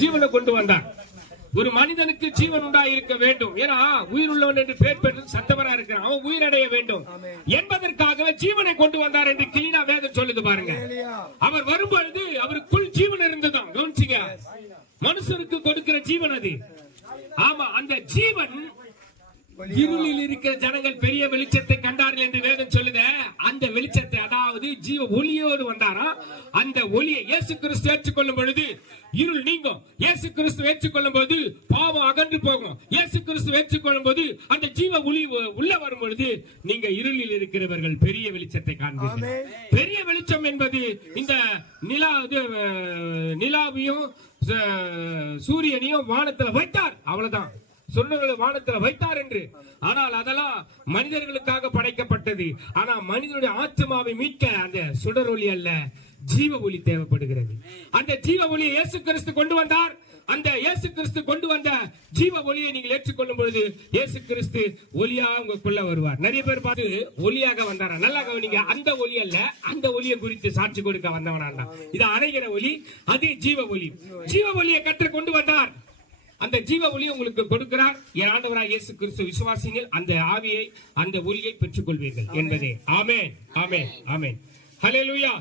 ஜீவனை கொண்டு வந்தார். ஒரு மனிதனுக்கு ஜீவன் உண்டாயிருக்க வேண்டும். ஏன்னா உயிர் உள்ளவன் என்று பெயர் பெற்று சத்தவரா இருக்கிறான். அவன் உயிரடைய வேண்டும் என்பதற்காகவே ஜீவனை கொண்டு வந்தார் என்று கிளீனா வேதம் சொல்லுது பாருங்க. அவர் வரும்பொழுது அவருக்குள் ஜீவன் இருந்ததும் கவனிச்சிங்க. மனுஷனுக்கு கொடுக்கிற ஜீவன் அது. ஆமா, அந்த ஜீவன் இருளில் இருக்கிற ஜனங்கள் பெரிய வெளிச்சத்தை கண்டார்கள் என்று வேதம் சொல்லுத. அந்த வெளிச்சத்தை, அதாவது ஜீவ ஒளியோடு வந்தாரா. அந்த ஒளியை இயேசு கிறிஸ்து ஏற்றுக்கொள்ளும் பொழுது இருள் நீங்கும். இயேசு கிறிஸ்து ஏற்றுக்கொள்ளும் போது பாவம் அகன்று போகும். இயேசு கிறிஸ்து ஏற்றுக்கொள்ளும் போது அந்த ஜீவ ஒளி உள்ள வரும் பொழுது நீங்க இருளில் இருக்கிறவர்கள் பெரிய வெளிச்சத்தை காண்பீர்கள். பெரிய வெளிச்சம் என்பது இந்த நிலாவையும் சூரியனையும் வானத்தில் வைத்தார். அவ்வளவுதான் சொன்னவர்களை வானத்தில் வைத்தார் என்று. ஆனால் அதெல்லாம் மனிதர்களுக்காக படைக்கப்பட்டது. ஆனா மனிதனுடைய ஆத்மாவை மீட்க அந்த சுடர் ஒளி அல்ல, ஜீவ ஒளி தேவைப்படுகிறது. அந்த ஜீவ ஒளியை இயேசு கிறிஸ்து கொண்டு வந்தார். அந்த இயேசு கிறிஸ்து கொண்டு வந்த ஜீவ ஒளியை நீங்கள் ஏற்றுக்கொள்ளும் பொழுது இயேசு கிறிஸ்து ஒளியா உங்களுக்குள்ள வருவார். நிறைய பேர் பார்த்து ஒளியாக வந்தாரா. நல்லா கவனிங்க. அந்த ஒளி அல்ல, அந்த ஒளியை குறித்து சாட்சி கொடுக்க வந்தவனா. இது அணைகிற ஒளி, அது ஜீவ ஒளி. ஜீவ ஒளியை கற்று கொண்டு வந்தார். அந்த ஜீவ ஒளியை உங்களுக்கு கொடுக்கிறார். என் ஆண்டவராக இயேசு கிறிஸ்து விசுவாசிகள் அந்த ஆவியை, அந்த ஒளியை பெற்றுக் கொள்வீர்கள் என்பதே. ஆமென், ஆமென், ஆமென். ஹல்லேலூயா.